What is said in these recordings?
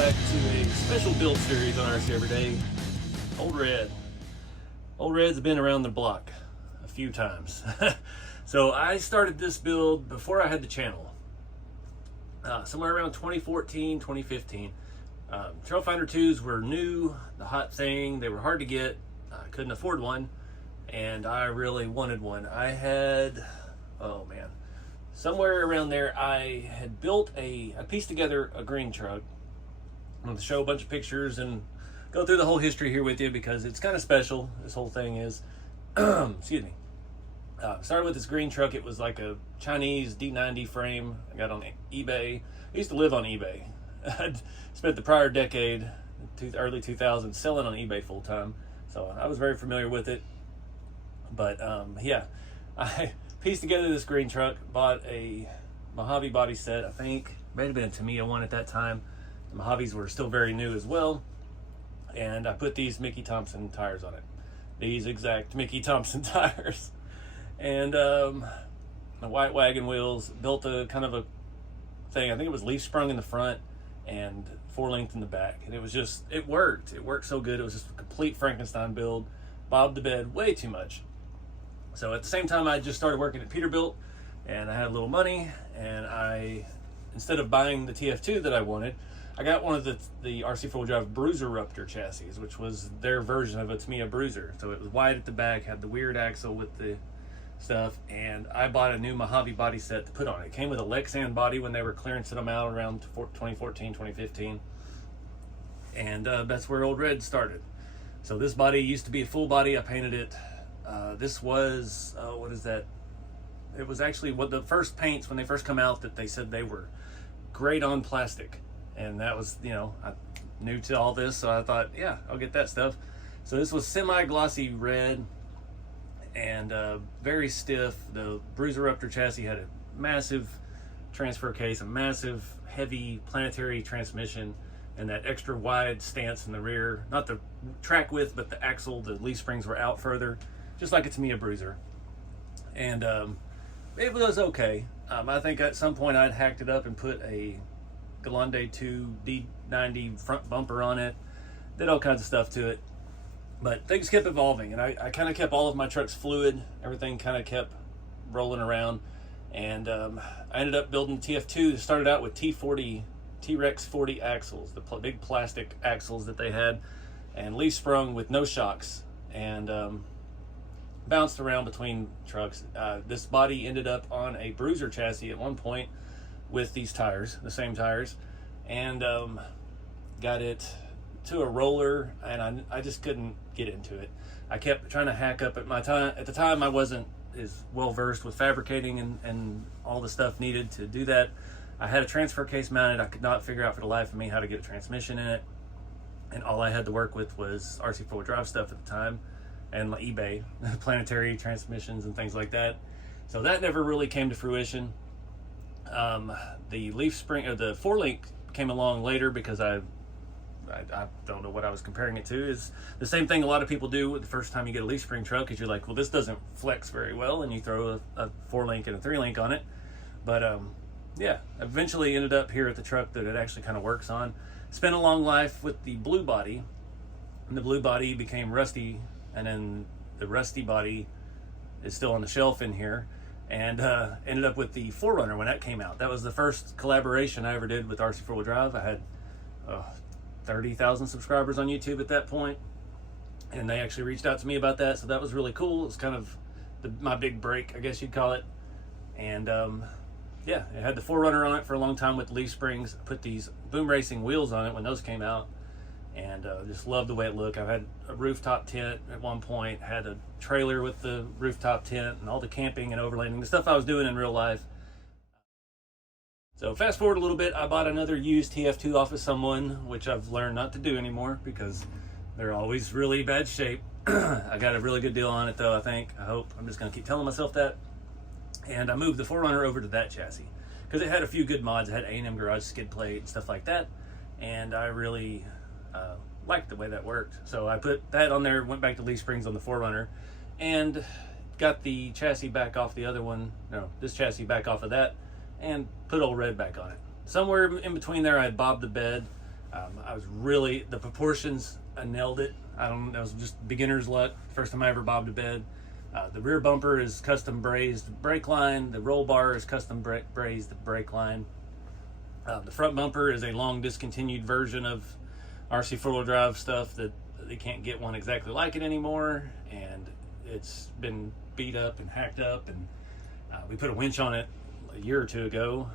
back to a special build series on RC Everyday. Old Red. Old Red's been around the block a few times. So I started this build before I had the channel. Somewhere around 2014, 2015. Trailfinder 2s were new, the hot thing. They were hard to get. I couldn't afford one, and I really wanted one. I had, oh man, somewhere around there I had built I pieced together a green truck. I'm going to show a bunch of pictures and go through the whole history here with you because it's kind of special. This whole thing is, excuse me. Started with this green truck. It was like a Chinese D90 frame. I got on eBay. I used to live on eBay. I'd spent the prior decade, early 2000s, selling on eBay full time. So I was very familiar with it. But yeah, I pieced together this green truck, bought a Mojave body set. I think may have been a Tamiya one at that time. The Mojaves were still very new as well. And I put these Mickey Thompson tires on it. These exact Mickey Thompson tires. And the white wagon wheels, built a kind of a thing. I think it was leaf sprung in the front and 4-length in the back. And it was just, it worked. It worked so good. It was just a complete Frankenstein build. Bobbed the bed way too much. So at the same time, I just started working at Peterbilt, and I had a little money, and I, instead of buying the TF2 that I wanted, I got one of the RC4wd Bruiser Ruptor chassis, which was their version of a Tamiya Bruiser. So it was wide at the back, had the weird axle with the stuff, and I bought a new Mojave body set to put on it. It came with a Lexan body when they were clearancing them out around 2014, 2015. And that's where Old Red started. So this body used to be a full body. I painted it. This was, what is that? It was actually what the first paints when they first come out that they said they were great on plastic. And that was, you know, I new to all this, so I thought, yeah, I'll get that stuff. So this was semi-glossy red and very stiff. The Bruiser Ruptor chassis had a massive transfer case, a massive heavy planetary transmission, and that extra wide stance in the rear. Not the track width, but the axle, the leaf springs were out further, just like a Tamiya Bruiser. And it was okay. I think at some point I'd hacked it up and put a Grande 2 D90 front bumper on it. Did all kinds of stuff to it. But things kept evolving, and I kind of kept all of my trucks fluid. Everything kind of kept rolling around. And I ended up building the TF2. It started out with T-Rex 40 axles, the big plastic axles that they had, and leaf sprung with no shocks, and bounced around between trucks. This body ended up on a Bruiser chassis at one point with these tires, the same tires, and got it to a roller, and I just couldn't get into it. I kept trying to hack up at the time I wasn't as well versed with fabricating and all the stuff needed to do that. I had a transfer case mounted. I could not figure out for the life of me how to get a transmission in it, and all I had to work with was RC4wd stuff at the time and my eBay planetary transmissions and things like that. So that never really came to fruition. The leaf spring, or the 4-link, came along later because I don't know what I was comparing it to. Is the same thing a lot of people do the first time you get a leaf spring truck, is you're like, well, this doesn't flex very well, and you throw a 4-link and a 3-link on it. But yeah, eventually ended up here at the truck that it actually kind of works on. Spent a long life with the blue body, and the blue body became rusty, and then the rusty body is still on the shelf in here, and ended up with the 4Runner when that came out. That was the first collaboration I ever did with RC4wd. I had 30,000 subscribers on YouTube at that point, and they actually reached out to me about that, so that was really cool. It was kind of my big break, I guess you'd call it. And yeah, it had the 4Runner on it for a long time with leaf springs. I put these Boom Racing wheels on it when those came out, and just loved the way it looked. I had a rooftop tent at one point, had a trailer with the rooftop tent, and all the camping and overlanding, the stuff I was doing in real life. So fast forward a little bit, I bought another used TF2 off of someone, which I've learned not to do anymore because they're always really bad shape. I got a really good deal on it though, I think. I hope. I'm just going to keep telling myself that. And I moved the 4Runner over to that chassis because it had a few good mods. It had A&M garage skid plate and stuff like that, and I really liked the way that worked. So I put that on there, went back to leaf springs on the 4Runner, and got the chassis back off the other one. No, this chassis back off of that, and put Old Red back on it. Somewhere in between there, I bobbed the bed. I was really, the proportions, I nailed it. That was just beginner's luck. First time I ever bobbed a bed. The rear bumper is custom brazed brake line. The roll bar is custom brazed brake line. The front bumper is a long discontinued version of RC4wd drive stuff that they can't get one exactly like it anymore, and it's been beat up and hacked up, and we put a winch on it a year or two ago.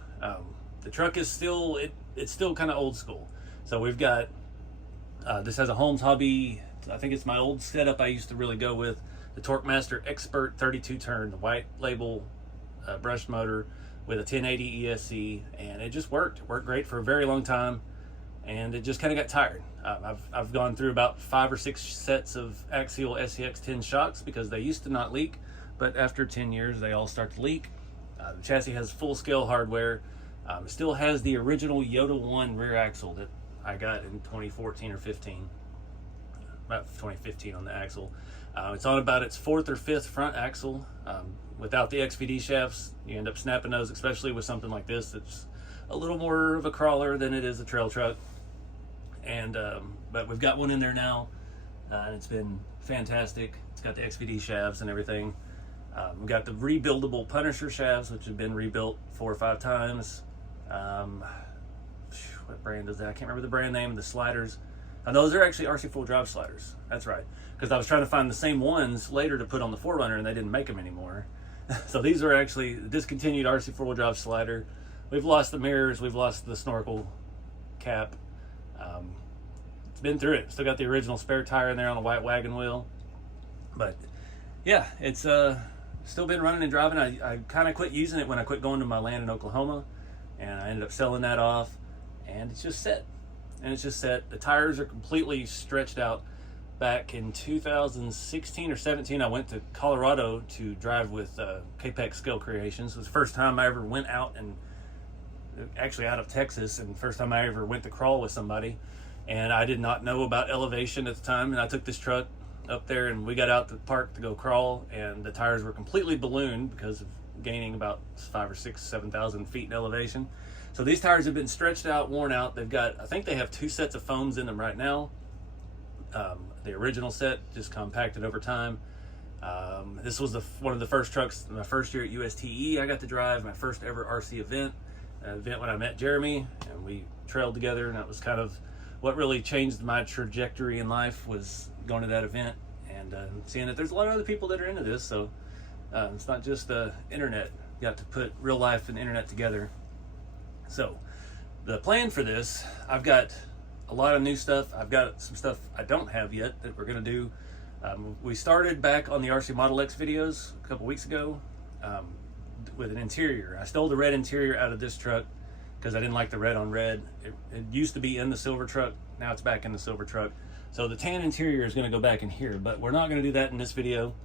The truck is still, it's still kind of old school. So we've got, this has a Holmes Hobby, I think it's my old setup I used to really go with, the Torquemaster Expert 32 turn, the white label brushed motor with a 1080 ESC, and it just worked. It worked great for a very long time, and it just kind of got tired. I've gone through about 5 or 6 sets of axial SEX 10 shocks because they used to not leak, but after 10 years they all start to leak. The chassis has full scale hardware. It still has the original Yoda 1 rear axle that I got in 2014 or 15, about 2015 on the axle. It's on about its 4th or 5th front axle. Without the XVD shafts, you end up snapping those, especially with something like this that's a little more of a crawler than it is a trail truck. And but we've got one in there now, and it's been fantastic. It's got the XVD shafts and everything. We've got the rebuildable Punisher shafts, which have been rebuilt 4 or 5 times. What brand is that? I can't remember the brand name of the sliders. And those are actually RC4wd drive sliders. That's right. Because I was trying to find the same ones later to put on the 4Runner, and they didn't make them anymore. So these are actually the discontinued RC4wd drive slider. We've lost the mirrors. We've lost the snorkel cap. It's been through it. Still got the original spare tire in there on a white wagon wheel. But yeah, it's still been running and driving. I kind of quit using it when I quit going to my land in Oklahoma, and I ended up selling that off, and it's just set. And it's just set. The tires are completely stretched out. Back in 2016 or 17, I went to Colorado to drive with Capex Scale Creations. It was the first time I ever went out, and actually out of Texas, and first time I ever went to crawl with somebody. And I did not know about elevation at the time, and I took this truck up there, and we got out to the park to go crawl, and the tires were completely ballooned because of gaining about 5 or 6, 7,000 feet in elevation. So these tires have been stretched out, worn out. They've got, I think they have 2 sets of foams in them right now. The original set just compacted over time. This was one of the first trucks, my first year at USTE I got to drive, my first ever RC event, an event when I met Jeremy, and we trailed together, and that was kind of what really changed my trajectory in life, was going to that event and seeing that there's a lot of other people that are into this. So it's not just the internet. You got to put real life and internet together. So the plan for this, I've got a lot of new stuff. I've got some stuff I don't have yet that we're going to do. We started back on the RC Model X videos a couple weeks ago with an interior. I stole the red interior out of this truck because I didn't like the red on red. It used to be in the silver truck. Now it's back in the silver truck. So the tan interior is going to go back in here, but we're not going to do that in this video.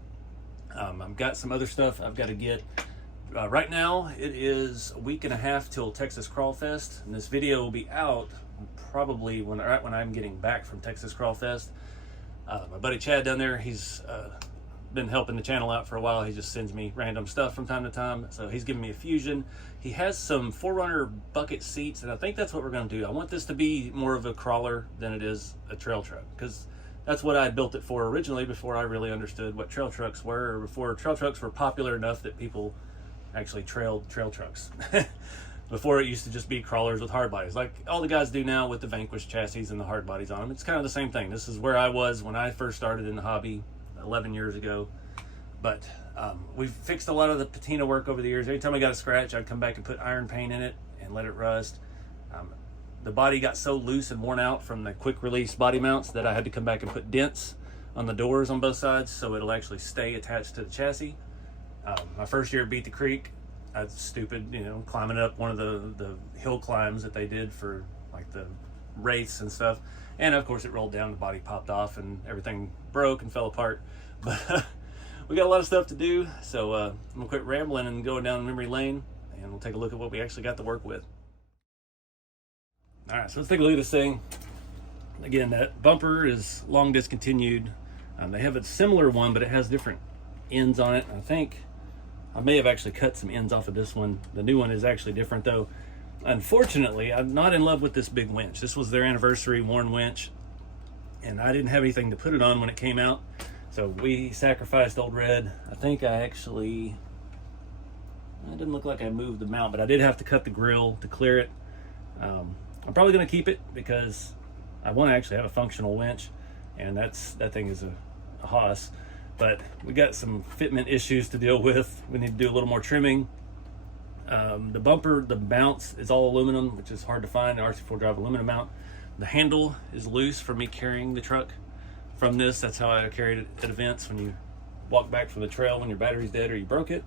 I've got some other stuff I've got to get. Right now, it is a week and a half till Texas Crawl Fest, and this video will be out probably right when I'm getting back from Texas Crawl Fest. My buddy Chad down there, he's been helping the channel out for a while. He just sends me random stuff from time to time. So he's giving me a Fusion. He has some 4Runner bucket seats, and I think that's what we're going to do. I want this to be more of a crawler than it is a trail truck, because that's what I had built it for originally, before I really understood what trail trucks were, or before trail trucks were popular enough that people actually trailed trail trucks. Before, it used to just be crawlers with hard bodies, like all the guys do now with the Vanquish chassis and the hard bodies on them. It's kind of the same thing. This is where I was when I first started in the hobby 11 years ago. But we've fixed a lot of the patina work over the years. Every time I got a scratch, I'd come back and put iron paint in it and let it rust. The body got so loose and worn out from the quick release body mounts that I had to come back and put dents on the doors on both sides so it'll actually stay attached to the chassis. My first year at Beat the Creek, I was stupid, you know, climbing up one of the hill climbs that they did for like the race and stuff. And of course it rolled down, the body popped off, and everything broke and fell apart. But we got a lot of stuff to do, so I'm gonna quit rambling and going down memory lane, and we'll take a look at what we actually got to work with. All right, so let's take a look at this thing. Again, that bumper is long discontinued. They have a similar one, but it has different ends on it. I think I may have actually cut some ends off of this one. The new one is actually different though. unfortunately, I'm not in love with this big winch. This was their anniversary worn winch, and I didn't have anything to put it on when it came out. So we sacrificed Old Red. I think it didn't look like I moved the mount, but I did have to cut the grill to clear it. I'm probably going to keep it because I want to actually have a functional winch, and that thing is a hoss. But we got some fitment issues to deal with. We need to do a little more trimming. The bumper, the mounts is all aluminum, which is hard to find. The RC4 drive aluminum mount. The handle is loose from me carrying the truck from this. That's how I carried it at events when you walk back from the trail when your battery's dead or you broke it.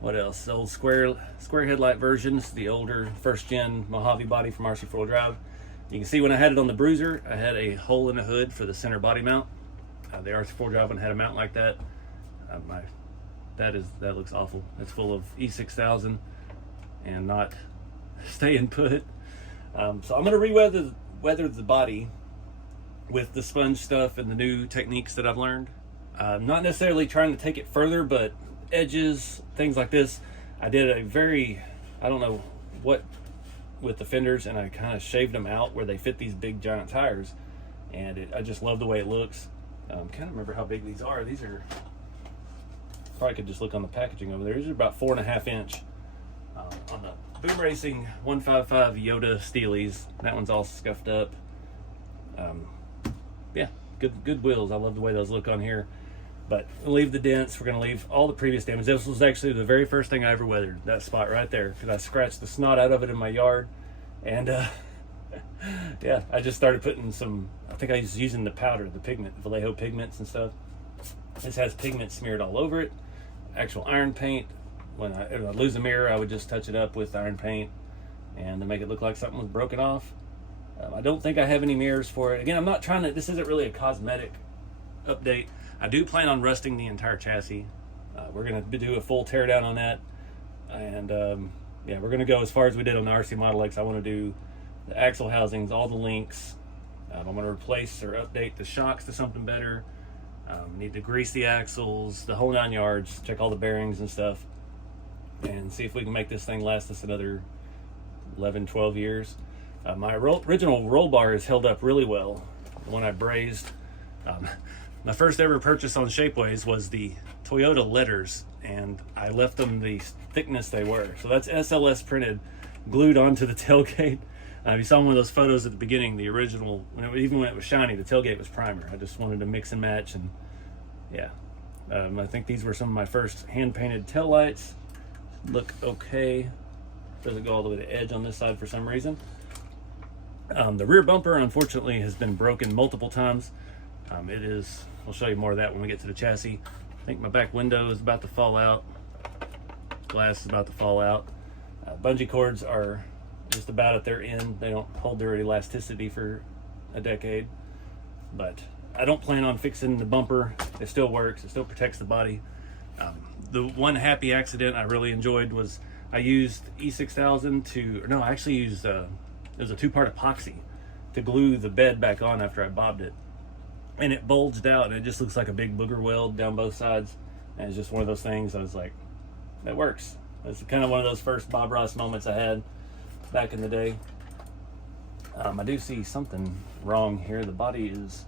What else? The old square headlight versions, the older first gen Mojave body from RC4 drive. You can see when I had it on the Bruiser, I had a hole in the hood for the center body mount. The RC4 drive one had a mount like that. That looks awful. It's full of E6000 and not staying put. So I'm gonna weather the body with the sponge stuff and the new techniques that I've learned. Not necessarily trying to take it further, but edges, things like this. I did I don't know what with the fenders, and I kind of shaved them out where they fit these big giant tires, and I just love the way it looks. Can't remember how big these are. These are, probably could just look on the packaging over there. These are about 4.5 inch on the Boom Racing 155 Yoda Steelies. That one's all scuffed up. Yeah, good wheels. I love the way those look on here. But we'll leave the dents. We're going to leave all the previous damage. This was actually the very first thing I ever weathered, that spot right there, because I scratched the snot out of it in my yard. And yeah, I just started putting some, I think I was using the powder, the pigment, Vallejo pigments and stuff. This has pigment smeared all over it, actual iron paint. When I lose a mirror, I would just touch it up with iron paint and to make it look like something was broken off. I don't think I have any mirrors for it. Again, I'm not trying to, this isn't really a cosmetic update. I do plan on rusting the entire chassis. We're going to do a full teardown on that. And yeah, we're going to go as far as we did on the RC Model X. I want to do the axle housings, all the links. I'm going to replace or update the shocks to something better. Need to grease the axles, the whole 9 yards, check all the bearings and stuff, and see if we can make this thing last us another 11, 12 years. My original roll bar has held up really well. The one I brazed. My first ever purchase on Shapeways was the Toyota letters, and I left them the thickness they were. So that's SLS printed, glued onto the tailgate. You saw one of those photos at the beginning, the original, even when it was shiny, the tailgate was primer. I just wanted to mix and match, and yeah. I think these were some of my first hand-painted tail lights. Look okay. Doesn't go all the way to the edge on this side for some reason. The rear bumper, unfortunately, has been broken multiple times. We'll show you more of that when we get to the chassis. I think my back window is about to fall out. Glass is about to fall out. Bungee cords are just about at their end. They don't hold their elasticity for a decade. But I don't plan on fixing the bumper. It still works. It still protects the body. The one happy accident I really enjoyed was I used E6000 I actually used, it was a 2-part epoxy to glue the bed back on after I bobbed it. And it bulged out, and it just looks like a big booger weld down both sides. And it's just one of those things I was like, that works. It's kind of one of those first Bob Ross moments I had back in the day. I do see something wrong here. The body is,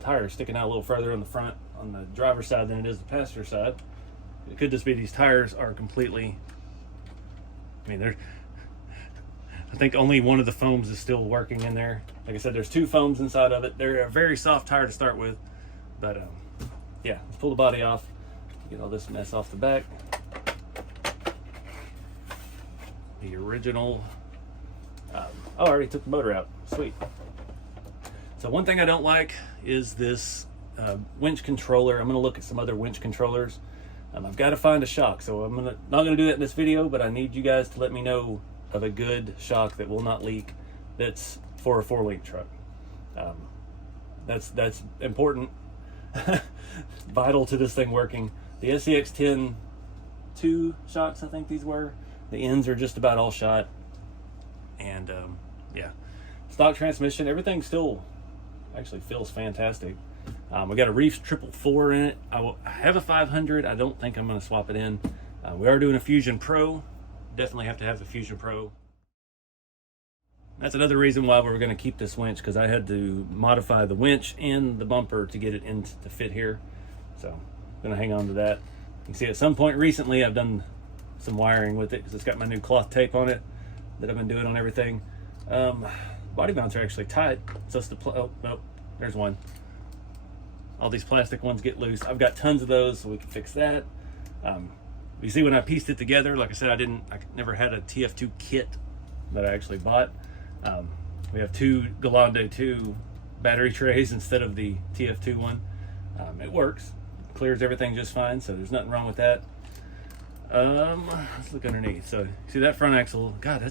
tire sticking out a little further on the front on the driver's side than it is the passenger side. It could just be these tires are completely, I think only one of the foams is still working in there. Like I said, there's 2 foams inside of it. They're a very soft tire to start with, but yeah, let's pull the body off, get all this mess off the back. The original, I already took the motor out, sweet. So one thing I don't like is this winch controller. I'm gonna look at some other winch controllers. I've got to find a shock, so I'm not gonna do that in this video, but I need you guys to let me know of a good shock that will not leak, that's for a 4-link truck. That's important, vital to this thing working. The SCX-10 2 shocks, I think these were, the ends are just about all shot, and yeah, stock transmission, everything still actually feels fantastic. We got a Reef 444 in it. I have a 500. I don't think I'm going to swap it in. We are doing a Fusion Pro. Definitely have to have the Fusion Pro. That's another reason why we're going to keep this winch, because I had to modify the winch and the bumper to get it in to fit here. So I'm going to hang on to that. You can see at some point recently I've done some wiring with it because it's got my new cloth tape on it that I've been doing on everything. Body mounts are actually tight, so it's the oh nope, there's one. All these plastic ones get loose. I've got tons of those, so we can fix that. You see, when I pieced it together, like I said, I never had a TF2 kit that I actually bought. We have two Galando 2 battery trays instead of the TF2 one. It works, clears everything just fine, so there's nothing wrong with that. Let's look underneath. So see that front axle, God, I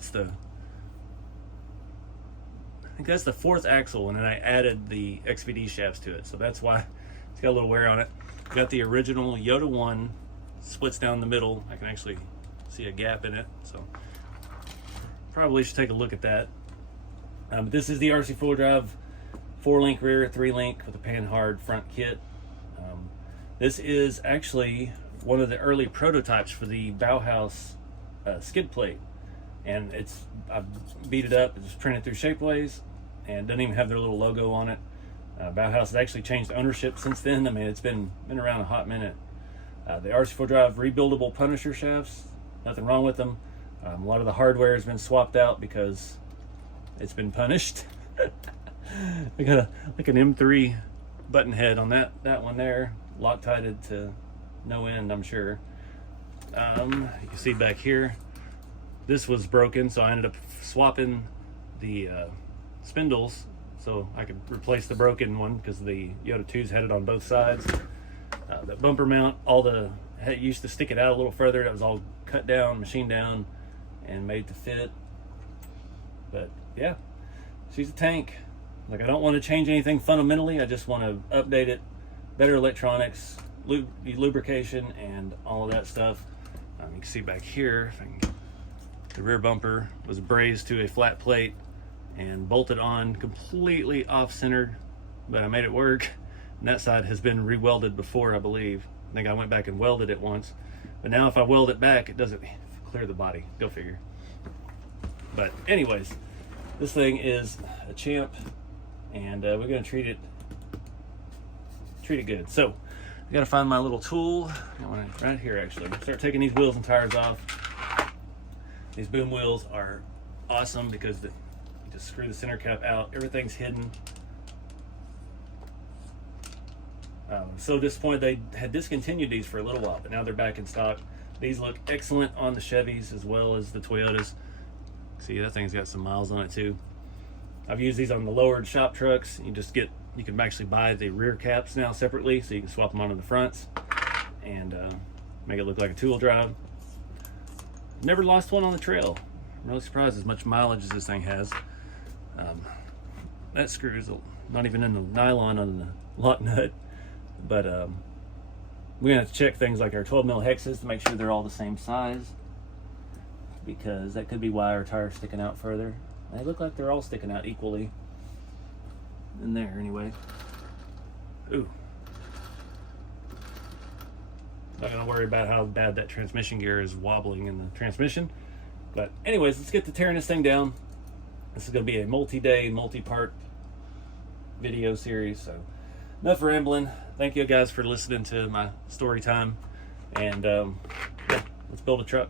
think that's the 4th axle, and then I added the XVD shafts to it, so that's why it's got a little wear on it. Got the original Yoda 1, splits down the middle. I can actually see a gap in it, so probably should take a look at that. This is the RC4wd 4-link rear, 3-link with a pan-hard front kit. This is actually one of the early prototypes for the Bauhaus skid plate, and I've beat it up. It's printed through Shapeways and doesn't even have their little logo on it. Bauhaus has actually changed ownership since then. I mean, it's been around a hot minute. The RC4wd rebuildable Punisher shafts, nothing wrong with them. A lot of the hardware has been swapped out because it's been punished. I got like an M3 button head on that one there, Loctited to no end, I'm sure. You can see back here, this was broken, so I ended up swapping the spindles so I could replace the broken one because the Yoda 2s had it on both sides. The bumper mount, it used to stick it out a little further. That was all cut down, machined down, and made to fit. But yeah, she's a tank. Like, I don't want to change anything fundamentally. I just want to update it, better electronics, lubrication, and all of that stuff. You can see back here, the rear bumper was brazed to a flat plate and bolted on completely off-centered, but I made it work. And that side has been re-welded before, I believe. I think I went back and welded it once, but now if I weld it back, it doesn't clear the body. Go figure. But anyways, this thing is a champ, and we're going to treat it good. So I got to find my little tool. Right here, actually. Start taking these wheels and tires off. These boom wheels are awesome because you just screw the center cap out. Everything's hidden. So disappointed they had discontinued these for a little while, but now they're back in stock. These look excellent on the Chevys as well as the Toyotas. See, that thing's got some miles on it too. I've used these on the lowered shop trucks. You can actually buy the rear caps now separately, so you can swap them onto the fronts and make it look like a two-wheel drive. Never lost one on the trail. I'm really surprised as much mileage as this thing has. That screw is not even in the nylon on the lock nut, but we're gonna have to check things like our 12 mil hexes to make sure they're all the same size, because that could be why our tire's sticking out further. They look like they're all sticking out equally in there anyway. Ooh. Not gonna worry about how bad that transmission gear is wobbling in the transmission. But anyways, let's get to tearing this thing down. This is gonna be a multi-day, multi-part video series, so enough rambling. Thank you guys for listening to my story time, and yeah, let's build a truck.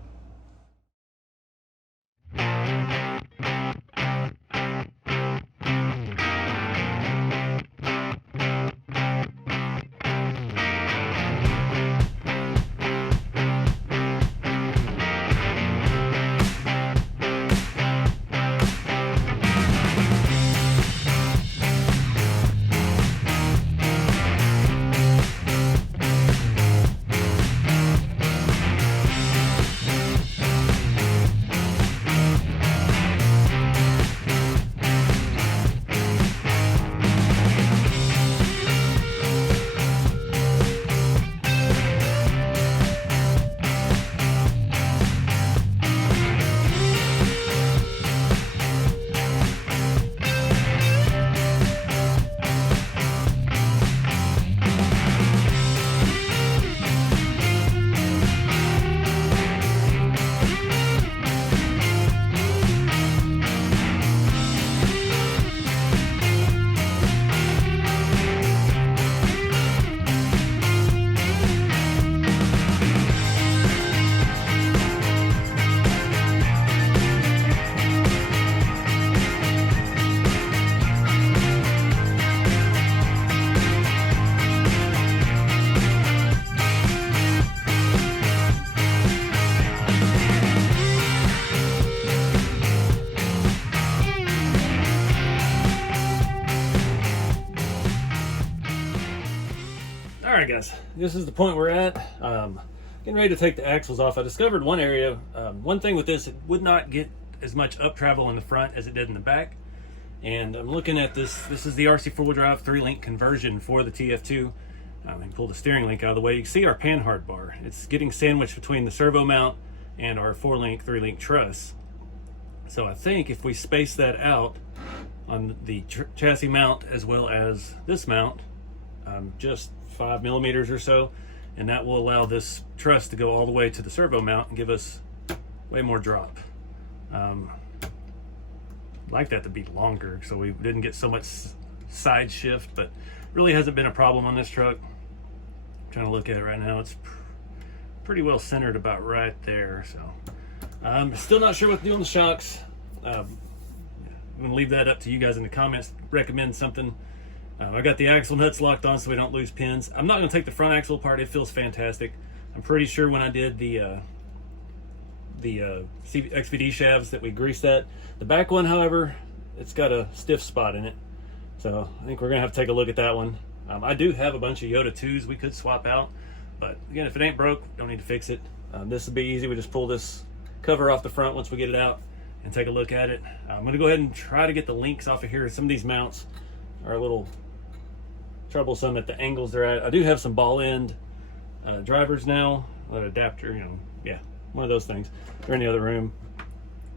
right, guys, this is the point we're at. Getting ready to take the axles off. I discovered one area. One thing with this, it would not get as much up travel in the front as it did in the back. And I'm looking at this. This is the RC4 drive 3-link conversion for the TF2. And pull the steering link out of the way. You can see our panhard bar. It's getting sandwiched between the servo mount and our 4-link, 3-link truss. So I think if we space that out on the chassis mount as well as this mount, just 5 millimeters or so, and that will allow this truss to go all the way to the servo mount and give us way more drop. I'd like that to be longer so we didn't get so much side shift, but really hasn't been a problem on this truck. I'm trying to look at it right now. It's pretty well centered about right there. So I'm still not sure what to do on the shocks. I'm gonna leave that up to you guys in the comments. Recommend something. I got the axle nuts locked on so we don't lose pins. I'm not gonna take the front axle apart. It feels fantastic. I'm pretty sure when I did the XVD shafts that we greased that. The back one, however, it's got a stiff spot in it. So I think we're gonna have to take a look at that one. I do have a bunch of Yoda 2s we could swap out, but again, if it ain't broke, don't need to fix it. This will be easy. We just pull this cover off the front once we get it out and take a look at it. I'm gonna go ahead and try to get the links off of here. Some of these mounts are a little troublesome at the angles they're at. I do have some ball end drivers now, that adapter, you know, yeah, one of those things. They're in the other room.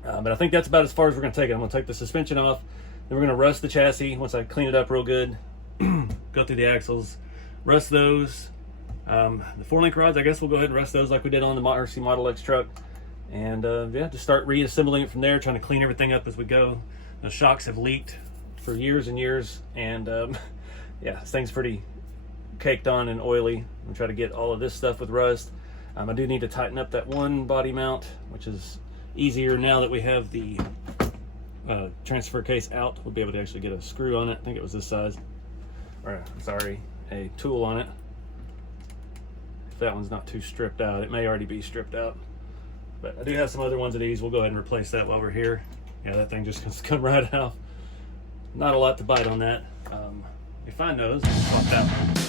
But I think that's about as far as we're gonna take it. I'm gonna take the suspension off, then we're gonna rust the chassis once I clean it up real good. Go through the axles, rust those. The 4-link rods, I guess we'll go ahead and rust those like we did on the RC Model X truck. And yeah, just start reassembling it from there, trying to clean everything up as we go. The shocks have leaked for years and years, and yeah, this thing's pretty caked on and oily. I'm trying to get all of this stuff with rust. I do need to tighten up that one body mount, which is easier now that we have the transfer case out. We'll be able to actually get a screw on it. I think it was this size, or sorry, a tool on it. If that one's not too stripped out, it may already be stripped out. But I do have some other ones of these. We'll go ahead and replace that while we're here. Yeah, that thing just has come right out. Not a lot to bite on that. We find those, we'll swap that one.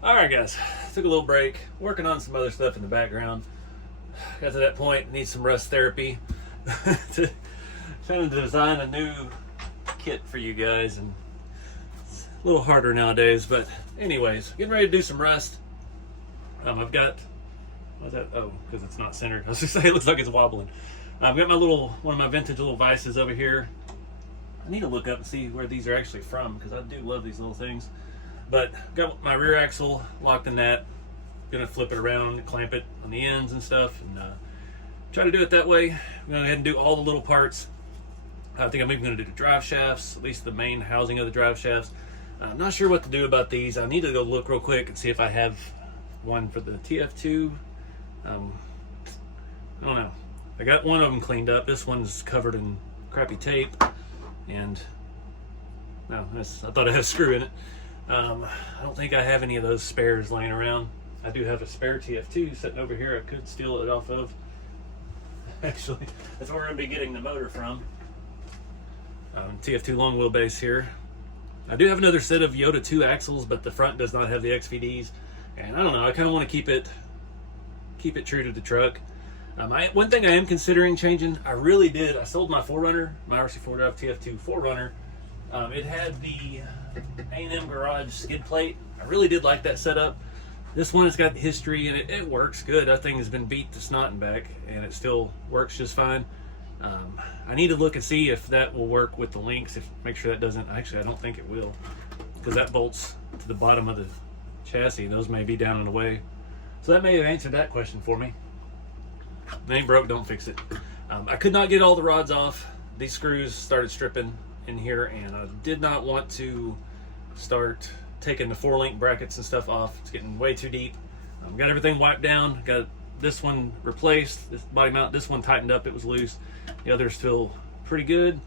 Alright guys, took a little break, working on some other stuff in the background. Got to that point, need some rust therapy. Trying to design a new kit for you guys, and it's a little harder nowadays, but anyways, getting ready to do some rust. I've got, what's that? Oh, because it's not centered. I was just saying it looks like it's wobbling. I've got my little, one of my vintage little vices over here. I need to look up and see where these are actually from, because I do love these little things. But got my rear axle locked in that. gonna flip it around, clamp it on the ends and stuff, and try to do it that way. I'm gonna go ahead and do all the little parts. I think I'm even gonna do the drive shafts, at least the main housing of the drive shafts. I'm not sure what to do about these. I need to go look real quick and see if I have one for the TF2. I don't know. I got one of them cleaned up. This one's covered in crappy tape, and no, I thought I had a screw in it. I don't think I have any of those spares laying around. I do have a spare TF2 sitting over here. I could steal it off of. Actually, that's where we're going to be getting the motor from. TF2 long wheelbase here. I do have another set of Yoda 2 axles, but the front does not have the XVDs. And I don't know, I kind of want to keep it true to the truck. One thing I am considering changing, I sold my 4Runner, my RC4wd TF2 4Runner. It had the A&M garage skid plate. I really did like that setup. This one has got the history, and it works good. That thing has been beat to snot and back, and it still works just fine. I need to look and see if that will work with the links, make sure that doesn't, actually I don't think it will, because that bolts to the bottom of the chassis, and those may be down and away. So that may have answered that question for me. If it ain't broke, don't fix it. I could not get all the rods off. These screws started stripping in here, and I did not want to start taking the 4-link brackets and stuff off. It's getting way too deep. Got everything wiped down, got this one replaced, this body mount, this one tightened up, it was loose. The others feel pretty good.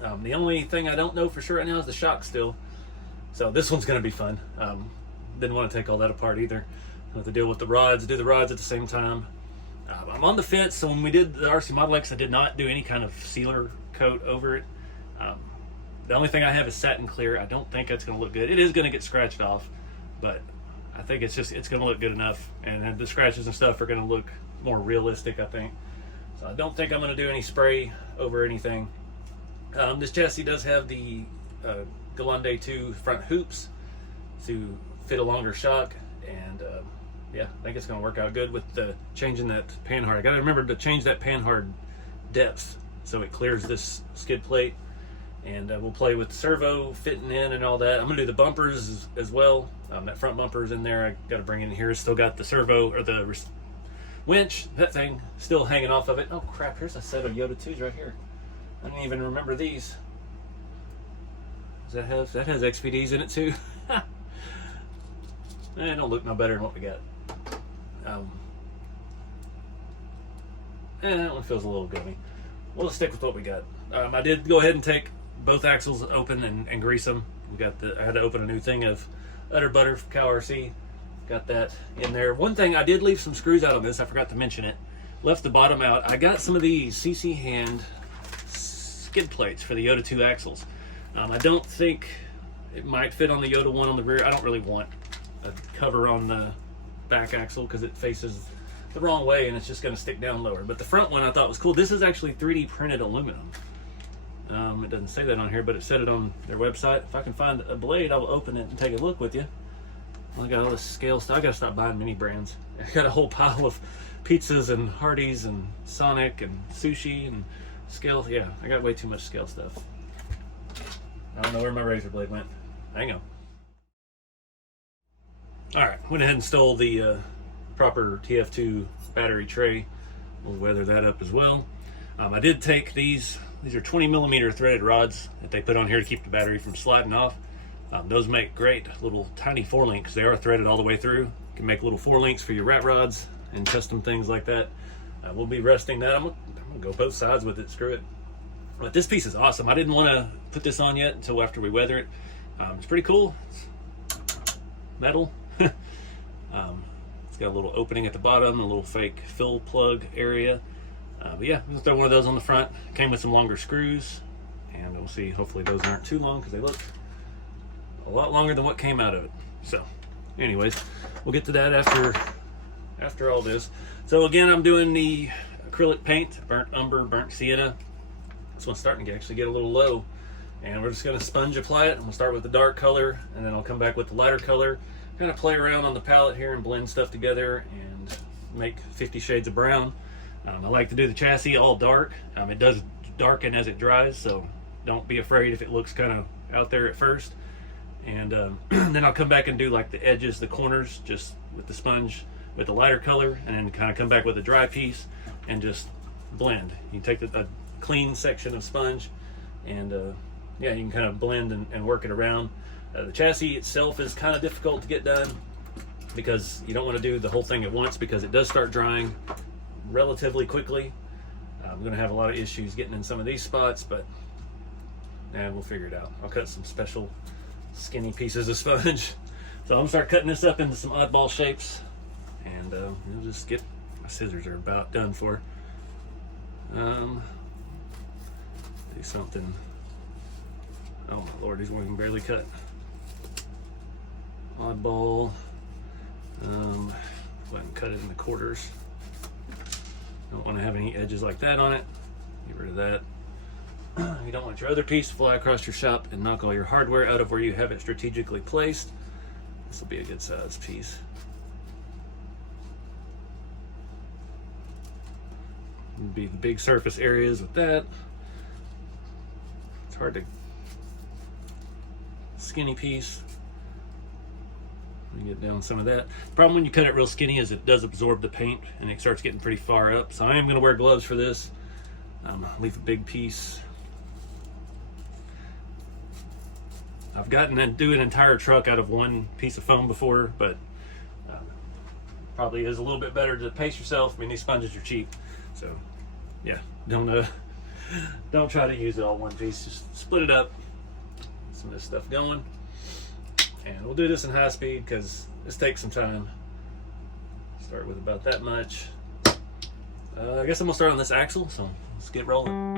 The only thing I don't know for sure right now is the shock still. So this one's gonna be fun. Didn't want to take all that apart either. I have to deal with the rods, do the rods at the same time. I'm on the fence, so when we did the RC Model X, I did not do any kind of sealer coat over it. The only thing I have is satin clear. I don't think it's gonna look good. It is gonna get scratched off, but I think it's gonna look good enough, and the scratches and stuff are gonna look more realistic, I think. So I don't think I'm gonna do any spray over anything. This chassis does have the Galande 2 front hoops to fit a longer shock, and yeah, I think it's gonna work out good with changing that panhard. I gotta remember to change that panhard depth so it clears this skid plate, and we'll play with the servo fitting in and all that. I'm gonna do the bumpers as well. That front bumper is in there. I gotta bring in here. Still got the servo, or the winch, that thing still hanging off of it. Oh crap, here's a set of Yoda 2s right here. I didn't even remember these. That has XVDs in it too. They don't look no better than what we got. That one feels a little gummy. We'll stick with what we got. I did go ahead and take both axles open and grease them. I had to open a new thing of Utter Butter from Cal RC. Got that in there. One thing, I did leave some screws out on this. I forgot to mention it. Left the bottom out. I got some of these CC hand skid plates for the Yoda 2 axles. I don't think it might fit on the Yoda 1 on the rear. I don't really want a cover on the back axle because it faces the wrong way and it's just going to stick down lower. But the front one I thought was cool. This is actually 3D printed aluminum. It doesn't say that on here, but it said it on their website. If I can find a blade, I'll open it and take a look with you. I got all this scale stuff. I gotta stop buying mini brands. I got a whole pile of pizzas and Hardee's and Sonic and sushi and scale. Yeah, I got way too much scale stuff. I don't know where my razor blade went. Hang on. All right, went ahead and stole the proper TF2 battery tray. We'll weather that up as well. I did take these are 20mm threaded rods that they put on here to keep the battery from sliding off. Those make great little tiny 4-links. They are threaded all the way through. You can make little 4-links for your rat rods and custom things like that. We'll be resting that. I'm gonna go both sides with it, screw it. But this piece is awesome. I didn't want to put this on yet until after we weather it. It's pretty cool. It's metal. It's got a little opening at the bottom, a little fake fill plug area. But yeah, we'll throw one of those on the front. Came with some longer screws, and we'll see. Hopefully those aren't too long because they look a lot longer than what came out of it. So anyways, we'll get to that after all this. So again, I'm doing the acrylic paint, burnt umber, burnt sienna. This one's starting to actually get a little low, and we're just going to sponge apply it. I'm going to start with the dark color, and then I'll come back with the lighter color, kind of play around on the palette here and blend stuff together and make 50 shades of brown. I like to do the chassis all dark. It does darken as it dries, so don't be afraid if it looks kind of out there at first. And then I'll come back and do like the edges, the corners, just with the sponge with the lighter color, and then kind of come back with a dry piece and just blend. You take a clean section of sponge and yeah, you can kind of blend and work it around. The chassis itself is kind of difficult to get done because you don't want to do the whole thing at once, because it does start drying relatively quickly. I'm going to have a lot of issues getting in some of these spots, but we'll figure it out. I'll cut some special skinny pieces of sponge. So I'm going to start cutting this up into some oddball shapes, and we'll just get, my scissors are about done for. Do something. Oh my lord, these ones can barely cut. Oddball. Go ahead and cut it into quarters. Don't want to have any edges like that on it. Get rid of that. You don't want your other piece to fly across your shop and knock all your hardware out of where you have it strategically placed. This will be a good size piece. Would be the big surface areas with that. It's hard to skinny piece. Get down some of that. The problem when you cut it real skinny is it does absorb the paint and it starts getting pretty far up. So I am going to wear gloves for this. Leave a big piece. I've gotten to do an entire truck out of one piece of foam before, but probably is a little bit better to pace yourself. I mean, these sponges are cheap, so yeah, don't try to use it all one piece. Just split it up. Get some of this stuff going. And we'll do this in high speed because this takes some time. Start with about that much. I guess I'm gonna start on this axle, so let's get rolling.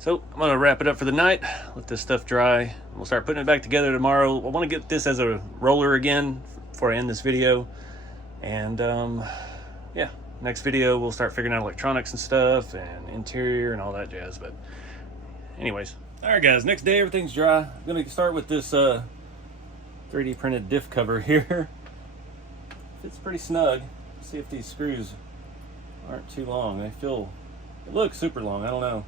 So I'm gonna wrap it up for the night, let this stuff dry. We'll start putting it back together tomorrow. I want to get this as a roller again before I end this video. And yeah, next video we'll start figuring out electronics and stuff and interior and all that jazz. But anyways, all right guys, next day everything's dry. I'm gonna start with this 3D printed diff cover here. Fits pretty snug. See if these screws aren't too long. They feel, it looks super long. I don't know.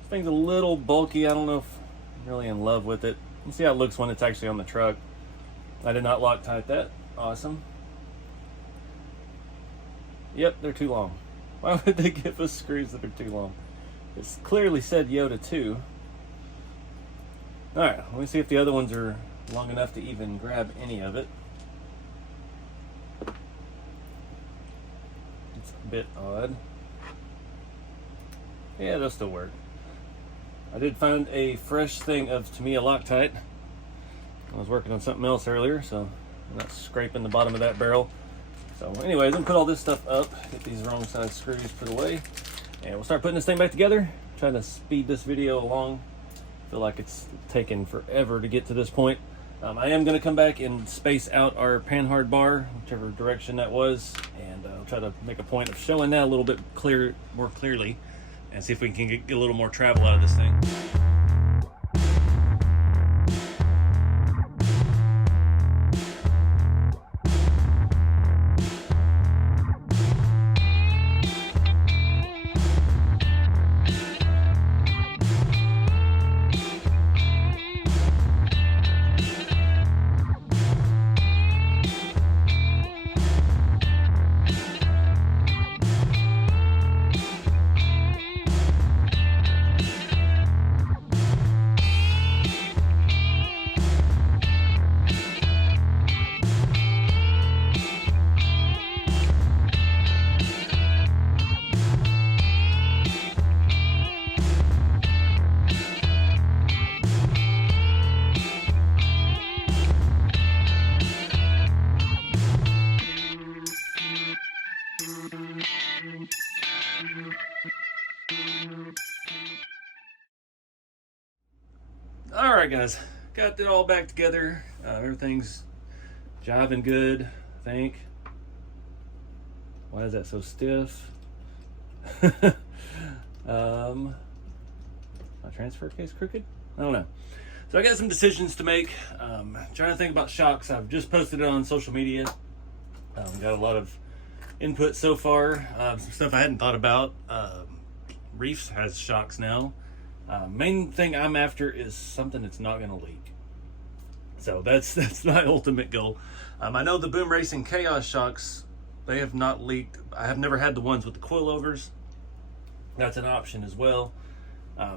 This thing's a little bulky. I don't know if I'm really in love with it. Let's see how it looks when it's actually on the truck. I did not Loctite that. Awesome. Yep, they're too long. Why would they give us screws that are too long? It's clearly said Yoda 2. Alright, let me see if the other ones are long enough to even grab any of it. It's a bit odd. Yeah, they'll still work. I did find a fresh thing of Tamiya Loctite. I was working on something else earlier, so I'm not scraping the bottom of that barrel. So anyways, I'm gonna put all this stuff up, get these wrong side screws put away, and we'll start putting this thing back together. Trying to speed this video along. I feel like it's taken forever to get to this point. I am gonna come back and space out our panhard bar, whichever direction that was, and I'll try to make a point of showing that a little bit more clearly, and see if we can get a little more travel out of this thing. All right, guys, got it all back together. Everything's jiving good, I think. Why is that so stiff? My transfer case crooked? I don't know. So I got some decisions to make. Trying to think about shocks. I've just posted it on social media. Got a lot of input so far. Some stuff I hadn't thought about. Reefs has shocks now. Main thing I'm after is something that's not going to leak. So that's my ultimate goal. I know the Boom Racing Chaos shocks, they have not leaked. I have never had the ones with the coilovers. That's an option as well. I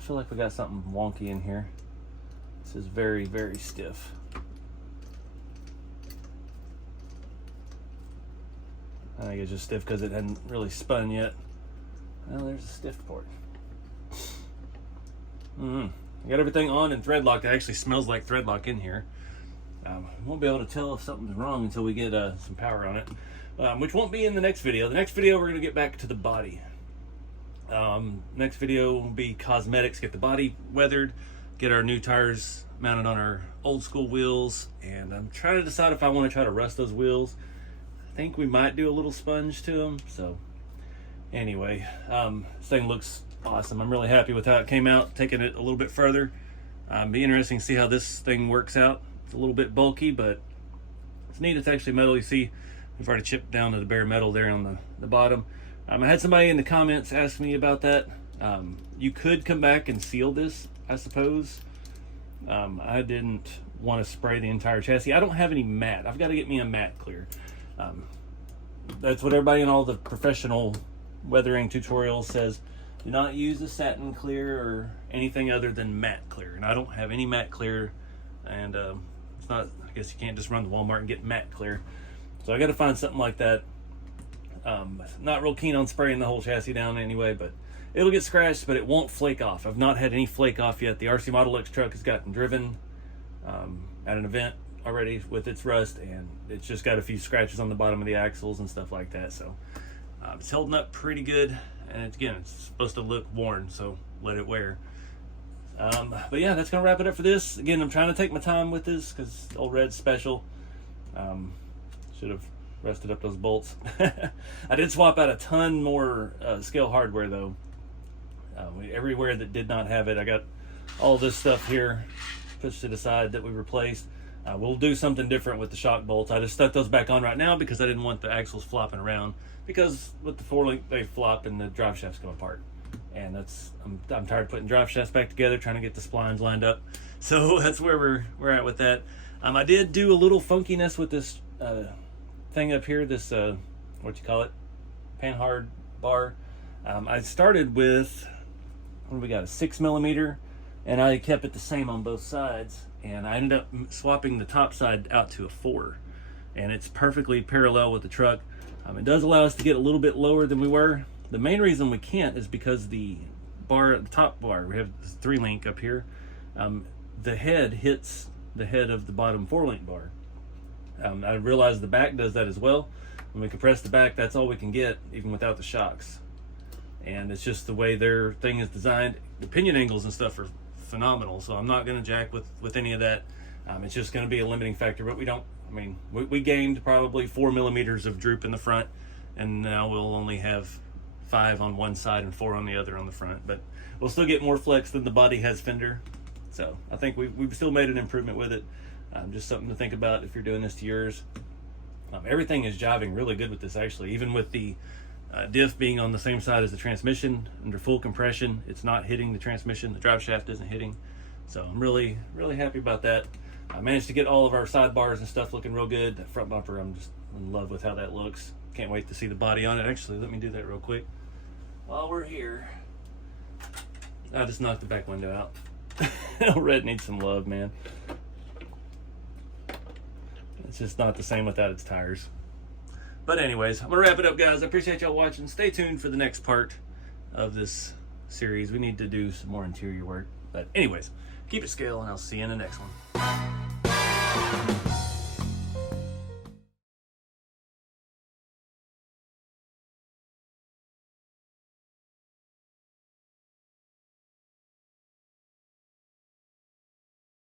feel like we got something wonky in here. This is very, very stiff. I think it's just stiff because it hadn't really spun yet. Well, there's a stiff port. I got everything on and thread locked. It actually smells like thread lock in here. Won't be able to tell if something's wrong until we get some power on it, which won't be in the next video. The next video we're going to get back to the body. Next video will be cosmetics, get the body weathered, get our new tires mounted on our old school wheels, and I'm trying to decide if I want to try to rust those wheels. I think we might do a little sponge to them. So anyway, this thing looks awesome. I'm really happy with how it came out. Taking it a little bit further, be interesting to see how this thing works out. It's a little bit bulky, but it's neat. It's actually metal. You see we've already chipped down to the bare metal there on the bottom. I had somebody in the comments ask me about that. You could come back and seal this, I suppose. I didn't want to spray the entire chassis. I don't have any matte. I've got to get me a matte clear. That's what everybody in all the professional weathering tutorials says. Do not use a satin clear or anything other than matte clear. And I don't have any matte clear. And it's not, I guess you can't just run to Walmart and get matte clear. So I got to find something like that. Not real keen on spraying the whole chassis down anyway, but it'll get scratched, but it won't flake off. I've not had any flake off yet. The RC Model X truck has gotten driven at an event already with its rust, and it's just got a few scratches on the bottom of the axles and stuff like that. So it's holding up pretty good, and it's supposed to look worn, so let it wear. But yeah, that's gonna wrap it up for this. Again, I'm trying to take my time with this because Old Red's special. Should have rested up those bolts. I did swap out a ton more scale hardware though. Everywhere that did not have it, I got all this stuff here pushed to the side that we replaced. We'll do something different with the shock bolts. I just stuck those back on right now because I didn't want the axles flopping around, because with the 4-link they flop and the drive shafts come apart, and I'm tired of putting drive shafts back together, trying to get the splines lined up. So that's where we're at with that. I did do a little funkiness with this thing up here, this what you call it, panhard bar. I started with, what do we got, a 6mm, and I kept it the same on both sides, and I ended up swapping the top side out to a 4, and it's perfectly parallel with the truck. It does allow us to get a little bit lower than we were. The main reason we can't is because the bar, the top bar, we have this 3-link up here, the head hits the head of the bottom 4-link bar. I realize the back does that as well. When we compress the back, that's all we can get, even without the shocks. And it's just the way their thing is designed. The pinion angles and stuff are phenomenal, so I'm not going to jack with any of that. It's just going to be a limiting factor, but we gained probably 4mm of droop in the front, and now we'll only have 5 on one side and 4 on the other on the front, but we'll still get more flex than the body has fender. So I think we've still made an improvement with it. Just something to think about if you're doing this to yours. Everything is jiving really good with this, actually, even with the diff being on the same side as the transmission. Under full compression, it's not hitting the transmission, the drive shaft isn't hitting. So I'm really happy about that. I managed to get all of our sidebars and stuff looking real good. That front bumper, I'm just in love with how that looks. Can't wait to see the body on it. Actually, let me do that real quick while we're here. I just knocked the back window out. Red needs some love, man. It's just not the same without its tires. But anyways, I'm gonna wrap it up, guys. I appreciate y'all watching. Stay tuned for the next part of this series. We need to do some more interior work. But anyways, keep it scale, and I'll see you in the next one.